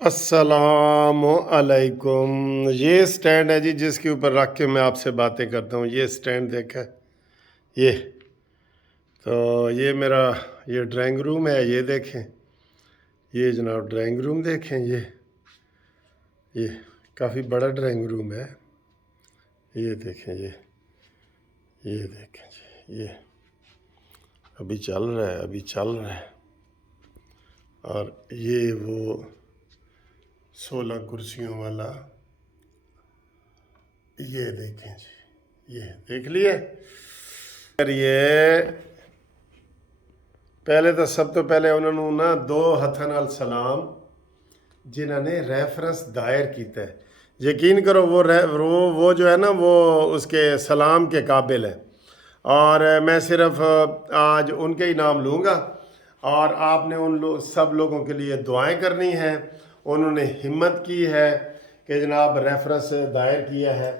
अस्सलाम अलैकुम। ये स्टैंड है जी जिसके ऊपर रख के मैं आपसे बातें करता हूँ। ये स्टैंड देखा ये। तो ये मेरा ये ड्राइंग रूम है। ये देखें, ये जनाब ड्राइंग रूम देखें। ये काफ़ी बड़ा ड्राइंग रूम है। ये देखें, ये देखें जी। ये अभी चल रहा है, अभी चल रहा है। और ये वो 16 कुर्सियों वाला, ये देखें जी। ये देख लिए। और ये पहले तो सब तो पहले उन्होंने ना दो हथां नाल सलाम जिन्होंने रेफरेंस दायर किया है, यकीन करो वो जो है ना वो उसके सलाम के काबिल है। और मैं सिर्फ आज उनके ही नाम लूँगा और आपने सब लोगों के लिए दुआएं करनी है। उन्होंने हिम्मत की है कि जनाब रेफरेंस दायर किया है।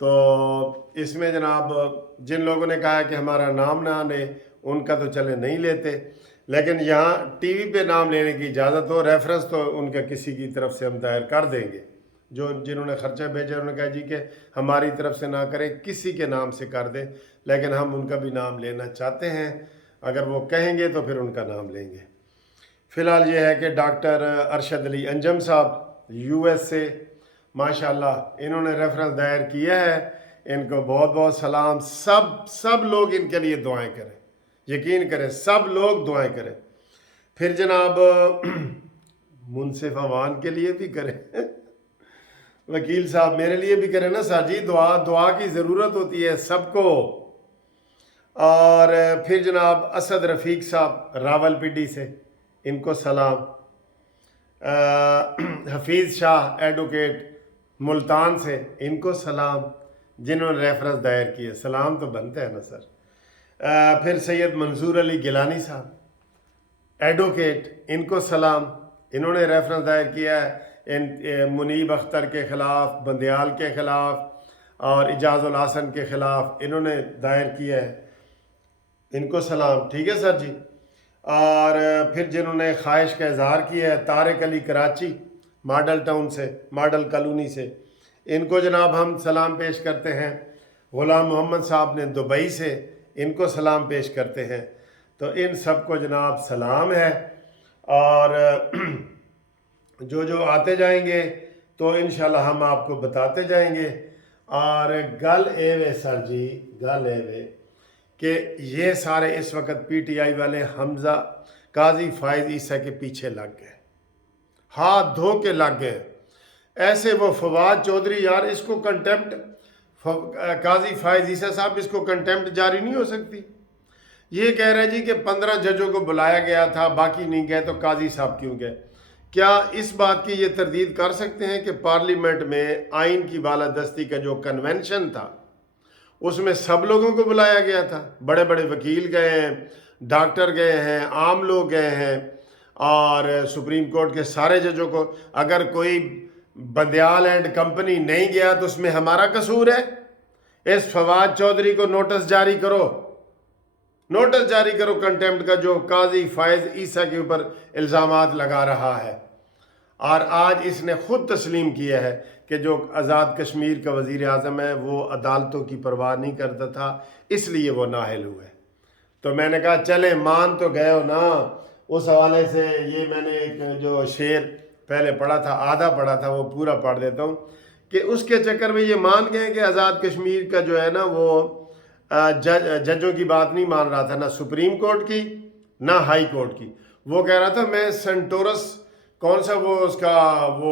तो इसमें जनाब जिन लोगों ने कहा है कि हमारा नाम ना ले, उनका तो चले नहीं लेते, लेकिन यहाँ टीवी पे नाम लेने की इजाज़त हो। रेफरेंस तो उनका किसी की तरफ से हम दायर कर देंगे। जो जिन्होंने खर्चा भेजा उन्होंने कहा जी कि हमारी तरफ से ना करें, किसी के नाम से कर दें, लेकिन हम उनका भी नाम लेना चाहते हैं। अगर वो कहेंगे तो फिर उनका नाम लेंगे। फ़िलहाल ये है कि डॉक्टर अरशद अली अंजम साहब US से माशाल्लाह इन्होंने रेफरेंस दायर किया है। इनको बहुत बहुत सलाम। सब लोग इनके लिए दुआएं करें, यकीन करें सब लोग दुआएं करें। फिर जनाब मुनसिफ अवान के लिए भी करें वकील साहब मेरे लिए भी करें ना सर जी। दुआ की ज़रूरत होती है सबको। और फिर जनाब असद रफ़ीक साहब रावलपिंडी से, इनको सलाम। हफीज़ शाह एडवोकेट मुल्तान से, इनको सलाम, जिन्होंने रेफरेंस दायर किए। सलाम तो बनता है ना सर। फिर सैयद मंसूर अली गिलानी साहब एडवोकेट, इनको सलाम, इन्होंने रेफरेंस दायर किया है मुनीब अख्तर के ख़िलाफ़, बंदयाल के ख़िलाफ़ और इजाज़ुल हसन के ख़िलाफ़ इन्होंने दायर किया है, इनको सलाम। ठीक है सर जी। और फिर जिन्होंने ख्वाहिश का इजहार किया है तारिक अली कराची मॉडल टाउन से, मॉडल कॉलोनी से, इनको जनाब हम सलाम पेश करते हैं। ग़ुलाम मोहम्मद साहब ने दुबई से, इनको सलाम पेश करते हैं। तो इन सब को जनाब सलाम है। और जो जो आते जाएंगे तो इंशाल्लाह हम आपको बताते जाएंगे। और गल एवे सर जी, गल एवे कि ये सारे इस वक्त PTI वाले हमजा काजी फायज ईसा के पीछे लग गए, हाथ धो के लग गए। ऐसे वो फवाद चौधरी, यार इसको कंटेम्प्ट, काजी फायज ईसा साहब इसको कंटेम्प्ट जारी नहीं हो सकती। ये कह रहे जी कि 15 जजों को बुलाया गया था, बाकी नहीं गए, तो काजी साहब क्यों गए? क्या इस बात की ये तरदीद कर सकते हैं कि पार्लियामेंट में आइन की बालादस्ती का जो कन्वेंशन था उसमें सब लोगों को बुलाया गया था? बड़े बड़े वकील गए हैं, डॉक्टर गए हैं, आम लोग गए हैं, और सुप्रीम कोर्ट के सारे जजों को। अगर कोई बंदयाल एंड कंपनी नहीं गया तो उसमें हमारा कसूर है? इस फवाद चौधरी को नोटिस जारी करो, नोटिस जारी करो कंटेम्प्ट का, जो काजी फायज ईसा के ऊपर इल्ज़ामात लगा रहा है। और आज इसने खुद तस्लीम किया है कि जो आज़ाद कश्मीर का वज़ीर आज़म है वो अदालतों की परवाह नहीं करता था, इसलिए वो नाअहल हुए। तो मैंने कहा चले मान तो गए हो ना। उस हवाले से ये मैंने एक जो शेर पहले पढ़ा था, आधा पढ़ा था, वो पूरा पढ़ देता हूँ कि उसके चक्कर में ये मान गए कि आज़ाद कश्मीर का जो है ना वो जजों की बात नहीं मान रहा था, ना सुप्रीम कोर्ट की ना हाई कोर्ट की। वो कह रहा था मैं सेंटोरस, कौन सा वो उसका वो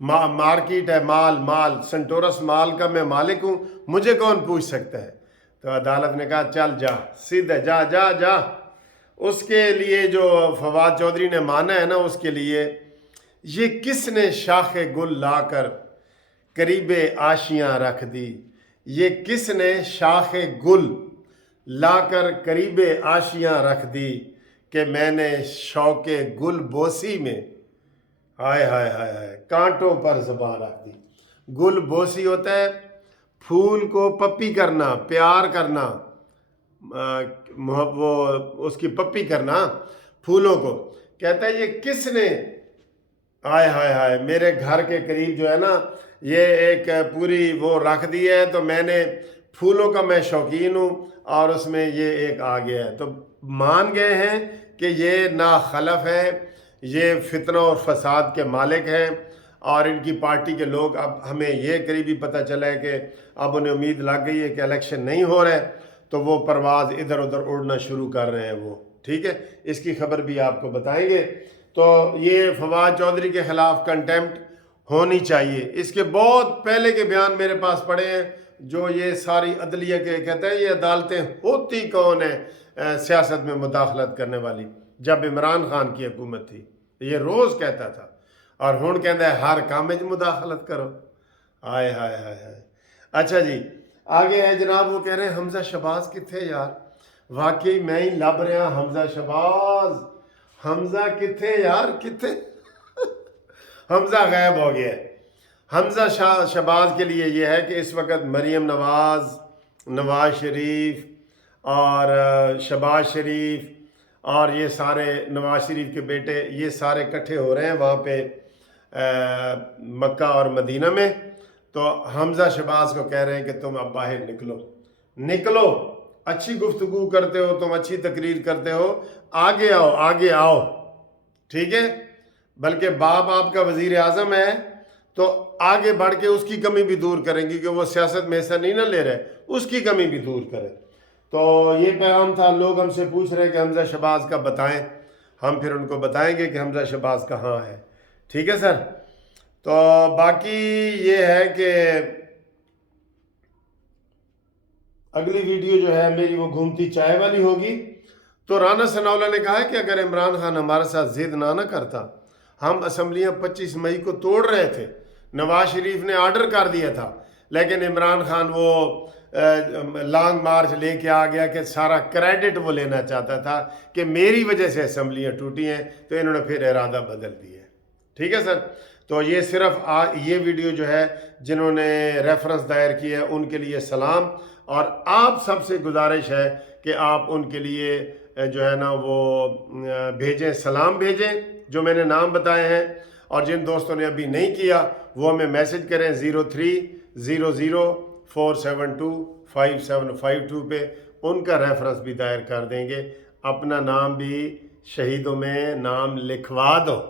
मार्केट है, माल सेंटोरस माल का मैं मालिक हूँ, मुझे कौन पूछ सकता है? तो अदालत ने कहा चल जा, सीधे जा जा जा। उसके लिए जो फवाद चौधरी ने माना है ना, उसके लिए ये किसने शाख गुल लाकर करीबे आशियाँ रख दी, ये किसने शाख गुल लाकर करीबे आशियाँ रख दी कि मैंने शौके गुल बोसी में, हाय हाय हाय हाय, कांटों पर ज़बान रख दी। गुल बोसी होता है फूल को पप्पी करना, प्यार करना, वो उसकी पप्पी करना फूलों को। कहता है ये किसने آئے ہائے ہائے، میرے گھر کے قریب جو ہے نا یہ ایک پوری وہ رکھ دی ہے، تو میں نے پھولوں کا میں شوقین ہوں اور اس میں یہ ایک آ گیا ہے، تو مان گئے ہیں کہ یہ ناخلف ہے، یہ فتنہ اور فساد کے مالک ہیں، اور ان کی پارٹی کے لوگ، اب ہمیں یہ قریبی پتہ چلا ہے کہ اب انہیں امید لگ گئی ہے کہ الیکشن نہیں ہو رہا ہے، تو وہ پرواز ادھر ادھر اڑنا شروع کر رہے ہیں وہ، ٹھیک ہے، اس کی خبر بھی آپ کو بتائیں گے۔ تو یہ فواد چودھری کے خلاف کنٹیمپٹ ہونی چاہیے، اس کے بہت پہلے کے بیان میرے پاس پڑے ہیں، جو یہ ساری عدلیہ کے کہتے ہیں یہ عدالتیں ہوتی کون ہیں سیاست میں مداخلت کرنے والی، جب عمران خان کی حکومت تھی یہ روز کہتا تھا، اور ہن کہتا ہے ہر کام میں مداخلت کرو، آئے ہائے ہائے ہائے۔ اچھا جی، آگے ہے جناب، وہ کہہ رہے ہیں حمزہ شہباز کتھے یار؟ واقعی میں ہی لب رہا حمزہ شہباز، حمزہ کتھے یار کتھے؟ حمزہ غائب ہو گیا ہے۔ حمزہ شہباز کے لیے یہ ہے کہ اس وقت مریم نواز، نواز شریف اور شہباز شریف اور یہ سارے نواز شریف کے بیٹے یہ سارے اکٹھے ہو رہے ہیں وہاں پہ مکہ اور مدینہ میں، تو حمزہ شہباز کو کہہ رہے ہیں کہ تم اب باہر نکلو، نکلو، اچھی گفتگو کرتے ہو تم، اچھی تقریر کرتے ہو، آگے آؤ، آگے آؤ، ٹھیک ہے، بلکہ باپ آپ کا وزیر اعظم ہے تو آگے بڑھ کے اس کی کمی بھی دور کریں گی کہ وہ سیاست میں حصہ نہیں نہ لے رہے، اس کی کمی بھی دور کریں۔ تو یہ پیغام تھا، لوگ ہم سے پوچھ رہے ہیں کہ حمزہ شہباز کا بتائیں، ہم پھر ان کو بتائیں گے کہ حمزہ شہباز کہاں ہے، ٹھیک ہے سر۔ تو باقی یہ ہے کہ اگلی ویڈیو جو ہے میری وہ گھومتی چائے والی ہوگی۔ تو رانا ثناءاللہ نے کہا ہے کہ اگر عمران خان ہمارے ساتھ ضد نہ کرتا، ہم اسمبلیاں 25 مئی کو توڑ رہے تھے، نواز شریف نے آرڈر کر دیا تھا، لیکن عمران خان وہ لانگ مارچ لے کے آ گیا کہ سارا کریڈٹ وہ لینا چاہتا تھا کہ میری وجہ سے اسمبلیاں ٹوٹی ہیں، تو انہوں نے پھر ارادہ بدل دیا ہے، ٹھیک ہے سر۔ تو یہ صرف یہ ویڈیو جو ہے جنہوں نے ریفرنس دائر کی ہے ان کے لیے سلام، اور آپ سب سے گزارش ہے کہ آپ ان کے لیے جو ہے نا وہ بھیجیں، سلام بھیجیں جو میں نے نام بتائے ہیں، اور جن دوستوں نے ابھی نہیں کیا وہ ہمیں میسج کریں 0300472572 پہ، ان کا ریفرنس بھی دائر کر دیں گے، اپنا نام بھی شہیدوں میں نام لکھوا دو۔